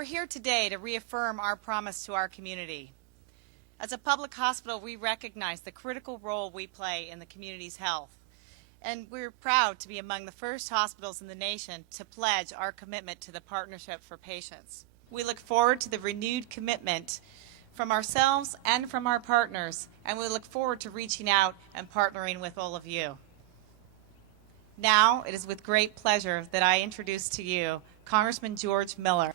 We're here today to reaffirm our promise to our community. As a public hospital, we recognize the critical role we play in the community's health. And we're proud to be among the first hospitals in the nation to pledge our commitment to the Partnership for Patients. We look forward to the renewed commitment from ourselves and from our partners, and we look forward to reaching out and partnering with all of you. Now, it is with great pleasure that I introduce to you Congressman George Miller.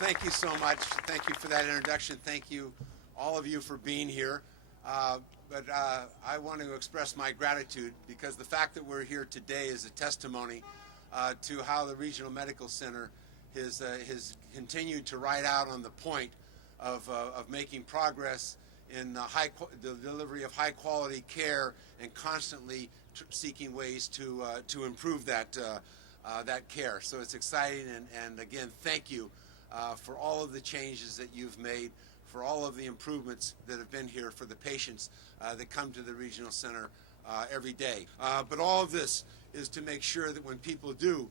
Thank you so much. Thank you for that introduction. Thank you, all of you, for being here. But I want to express my gratitude because the fact that we're here today is a testimony to how the Regional Medical Center has continued to ride out on the point of making progress in the delivery of high-quality care and constantly seeking ways to improve that care. So it's exciting, and again, thank you for all of the changes that you've made, for all of the improvements that have been here for the patients that come to the Regional Center every day. But all of this is to make sure that when people do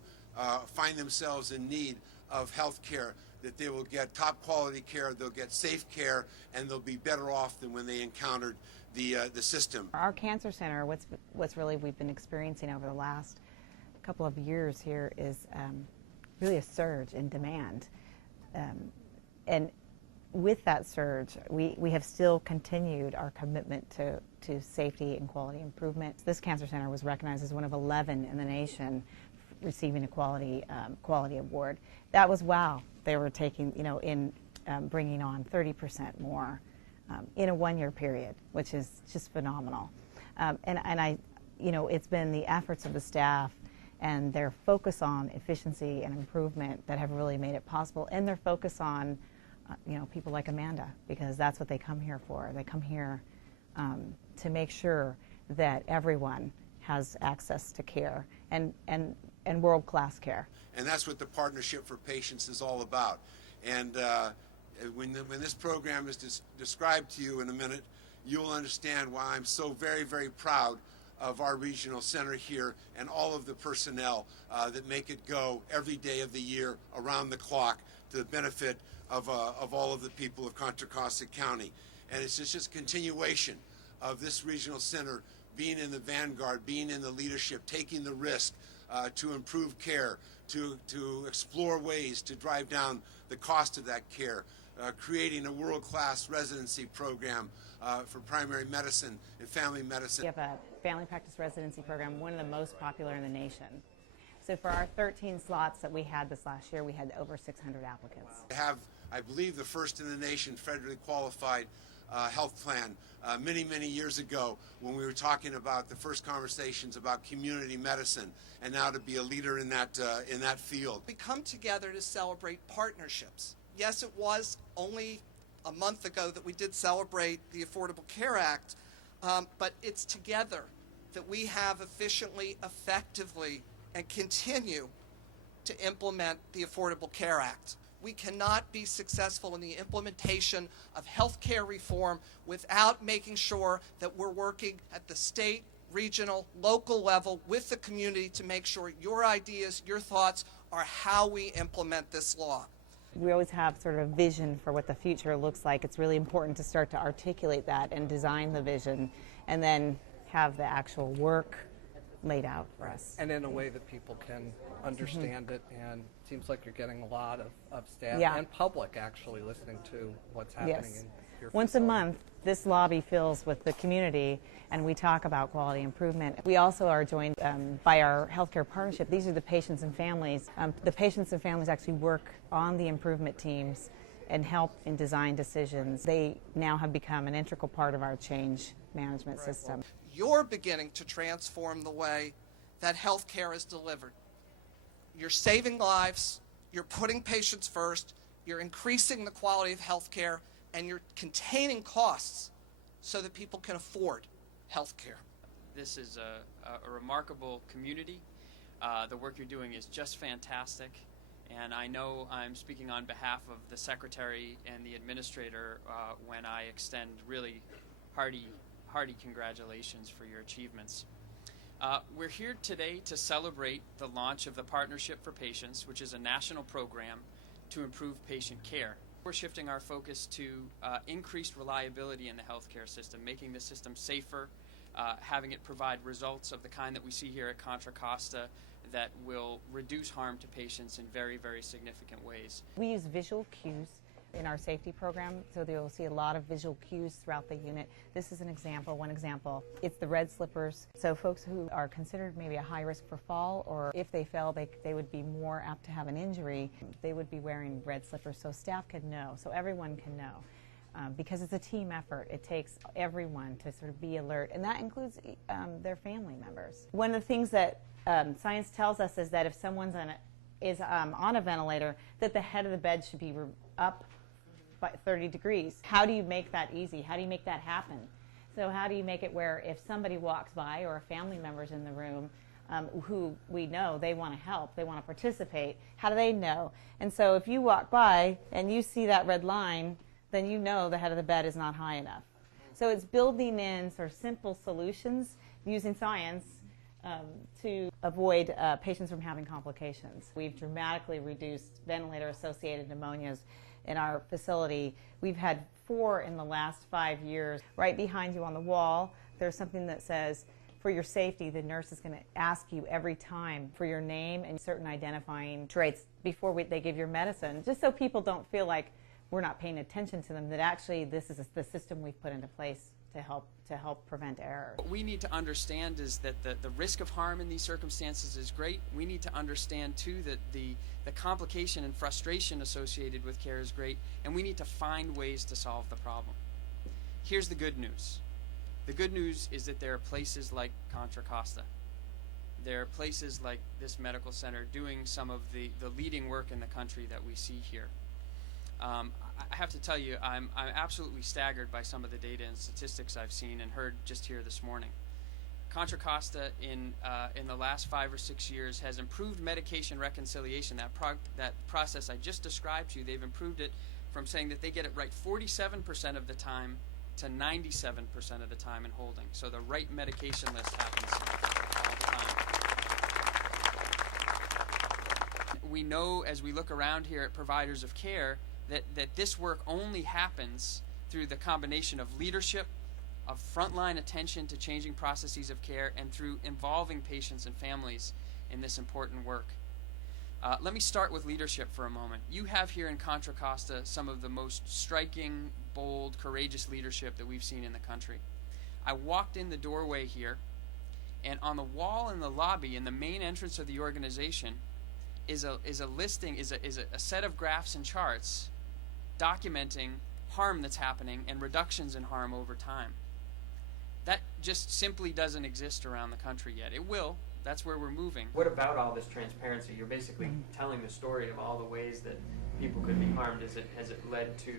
find themselves in need of health care, that they will get top quality care, they'll get safe care, and they'll be better off than when they encountered the system. Our cancer center, what's really we've been experiencing over the last couple of years here is really a surge in demand. And with that surge, we have still continued our commitment to safety and quality improvement. This cancer center was recognized as one of 11 in the nation receiving a quality award. That was wow. They were taking, bringing on 30% more in a one-year period, which is just phenomenal. And I, it's been the efforts of the staff and their focus on efficiency and improvement that have really made it possible, and their focus on people like Amanda, because that's what they come here for. They come here to make sure that everyone has access to care and world-class care. And that's what the Partnership for Patients is all about. And when this program is described to you in a minute, you'll understand why I'm so very, very proud of our regional center here and all of the personnel that make it go every day of the year around the clock to the benefit of all of the people of Contra Costa County. And it's just continuation of this regional center being in the vanguard, being in the leadership, taking the risk to improve care, to explore ways to drive down the cost of that care, creating a world-class residency program for primary medicine and family medicine. We have a family practice residency program, one of the most popular in the nation. So for our 13 slots that we had this last year, we had over 600 applicants. We have, I believe, the first in the nation federally qualified health plan many, many years ago when we were talking about the first conversations about community medicine, and now to be a leader in that field. We come together to celebrate partnerships. Yes, it was only a month ago that we did celebrate the Affordable Care Act, but it's together that we have efficiently, effectively, and continue to implement the Affordable Care Act. We cannot be successful in the implementation of health care reform without making sure that we're working at the state, regional, local level with the community to make sure your ideas, your thoughts are how we implement this law. We always have sort of a vision for what the future looks like. It's really important to start to articulate that and design the vision and then have the actual work laid out for us. And in a way that people can understand it, and it seems like you're getting a lot of staff and public actually listening to what's happening in your Once facility. a month, this lobby fills with the community, and we talk about quality improvement. We also are joined by our healthcare partnership. These are the patients and families. The patients and families actually work on the improvement teams and help in design decisions. They now have become an integral part of our change management system. You're beginning to transform the way that health care is delivered. You're saving lives, you're putting patients first, you're increasing the quality of health care, and you're containing costs so that people can afford health care. This is a remarkable community. The work you're doing is just fantastic, and I know I'm speaking on behalf of the Secretary and the Administrator when I extend really hearty congratulations for your achievements. We're here today to celebrate the launch of the Partnership for Patients, which is a national program to improve patient care. We're shifting our focus to increased reliability in the healthcare system, making the system safer, having it provide results of the kind that we see here at Contra Costa that will reduce harm to patients in very, very significant ways. We use visual cues in our safety program, so you'll see a lot of visual cues throughout the unit. This is an example, one example. It's the red slippers. So folks who are considered maybe a high risk for fall, or if they fell, they would be more apt to have an injury, they would be wearing red slippers so staff can know, so everyone can know. Because it's a team effort, it takes everyone to sort of be alert, and that includes their family members. One of the things that science tells us is that if someone's on a ventilator, that the head of the bed should be up by 30 degrees. How do you make that easy? How do you make that happen? So how do you make it where if somebody walks by or a family member's in the room who we know they want to help, they want to participate, how do they know? And so if you walk by and you see that red line, then you know the head of the bed is not high enough. So it's building in sort of simple solutions using science to avoid patients from having complications. We've dramatically reduced ventilator-associated pneumonias in our facility. We've had 4 in the last 5 years. Right behind you on the wall, there's something that says, for your safety, the nurse is going to ask you every time for your name and certain identifying traits before they give your medicine, just so people don't feel like we're not paying attention to them, that actually this is the system we've put into place to help prevent error. What we need to understand is that the risk of harm in these circumstances is great. We need to understand, too, that the complication and frustration associated with care is great, and we need to find ways to solve the problem. Here's the good news. The good news is that there are places like Contra Costa. There are places like this medical center doing some of the leading work in the country that we see here. I have to tell you, I'm absolutely staggered by some of the data and statistics I've seen and heard just here this morning. Contra Costa in the last 5 or 6 years has improved medication reconciliation. That process I just described to you, they've improved it from saying that they get it right 47% of the time to 97% of the time in holding. So the right medication list happens all the time. We know as we look around here at providers of care that this work only happens through the combination of leadership, of frontline attention to changing processes of care, and through involving patients and families in this important work. Let me start with leadership for a moment. You have here in Contra Costa some of the most striking, bold, courageous leadership that we've seen in the country. I walked in the doorway here, and on the wall in the lobby, in the main entrance of the organization, is a set of graphs and charts documenting harm that's happening and reductions in harm over time. That just simply doesn't exist around the country yet. It will. That's where we're moving. What about all this transparency? You're basically telling the story of all the ways that people could be harmed. Has it led to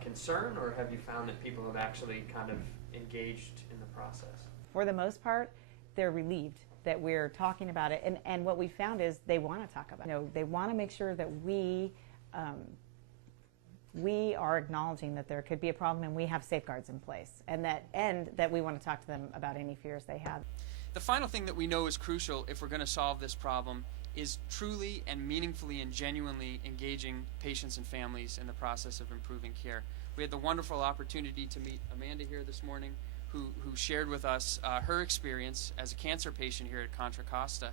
concern, or have you found that people have actually kind of engaged in the process? For the most part, they're relieved that we're talking about it, and what we found is they want to talk about it. They want to make sure that we are acknowledging that there could be a problem and we have safeguards in place, and that we want to talk to them about any fears they have. The final thing that we know is crucial if we're going to solve this problem is truly and meaningfully and genuinely engaging patients and families in the process of improving care. We had the wonderful opportunity to meet Amanda here this morning, who shared with us her experience as a cancer patient here at Contra Costa.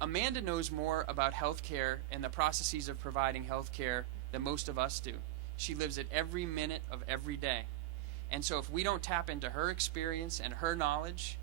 Amanda knows more about healthcare and the processes of providing healthcare than most of us do. She lives it every minute of every day. And so if we don't tap into her experience and her knowledge,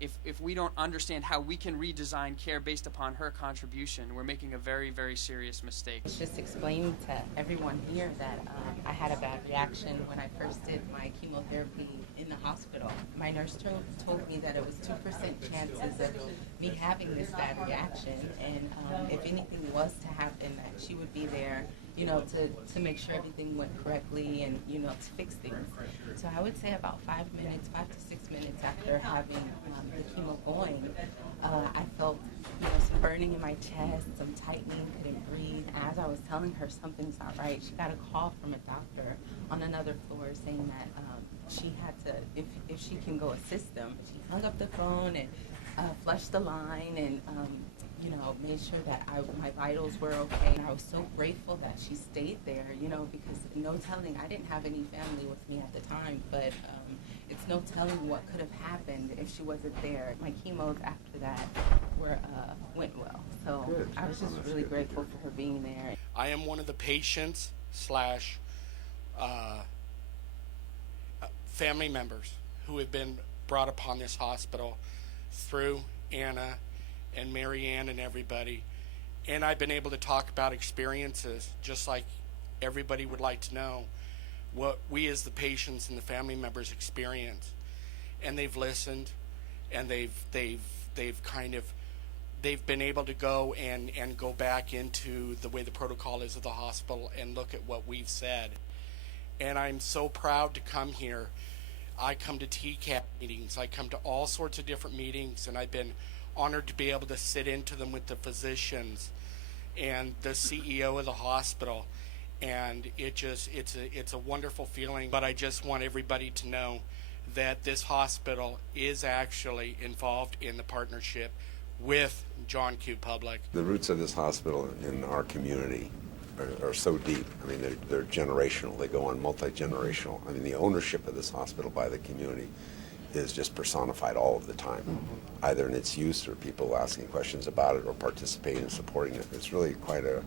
if we don't understand how we can redesign care based upon her contribution, we're making a very, very serious mistake. Just explain to everyone here that I had a bad reaction when I first did my chemotherapy in the hospital. My nurse told me that it was 2% chances of me having this bad reaction, and if anything was to happen, that she would be there, to make sure everything went correctly and, to fix things. So I would say about 5 to 6 minutes after having the chemo going, I felt, some burning in my chest, some tightening, couldn't breathe. As I was telling her something's not right, she got a call from a doctor on another floor saying that she had to, if she can go assist them. She hung up the phone and flushed the line and, you know, made sure that my vitals were okay. And I was so grateful that she stayed there, you know, because no telling, I didn't have any family with me at the time, but it's no telling what could have happened if she wasn't there. My chemos after that went well. So Good. I was just really grateful for her being there. I am one of the patients / family members who have been brought upon this hospital through Anna and Marianne and everybody. And I've been able to talk about experiences just like everybody would like to know what we as the patients and the family members experience. And they've listened, and they've been able to go and go back into the way the protocol is of the hospital and look at what we've said. And I'm so proud to come here. I come to TCAP meetings. I come to all sorts of different meetings, and I've been honored to be able to sit into them with the physicians and the CEO of the hospital. And it's a wonderful feeling. But I just want everybody to know that this hospital is actually involved in the partnership with John Q. Public. The roots of this hospital in our community are so deep. I mean, they're generational. They go on multi-generational. I mean, the ownership of this hospital by the community is just personified all of the time, either in its use or people asking questions about it or participating and supporting it. It's really quite a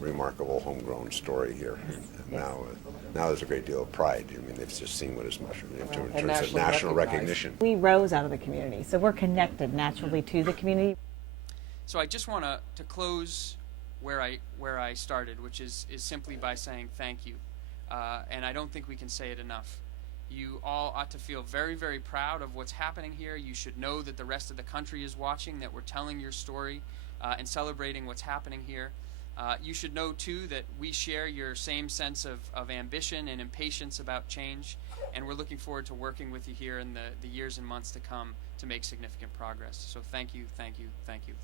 remarkable homegrown story here. And now there's a great deal of pride. I mean, they've just seen what is mushroomed in terms of national recognition. We rose out of the community, so we're connected naturally to the community. So I just want to close where I started, which is simply by saying thank you. And I don't think we can say it enough. You all ought to feel very, very proud of what's happening here. You should know that the rest of the country is watching, that we're telling your story and celebrating what's happening here. You should know, too, that we share your same sense of ambition and impatience about change, and we're looking forward to working with you here in the years and months to come to make significant progress. So thank you, thank you, thank you.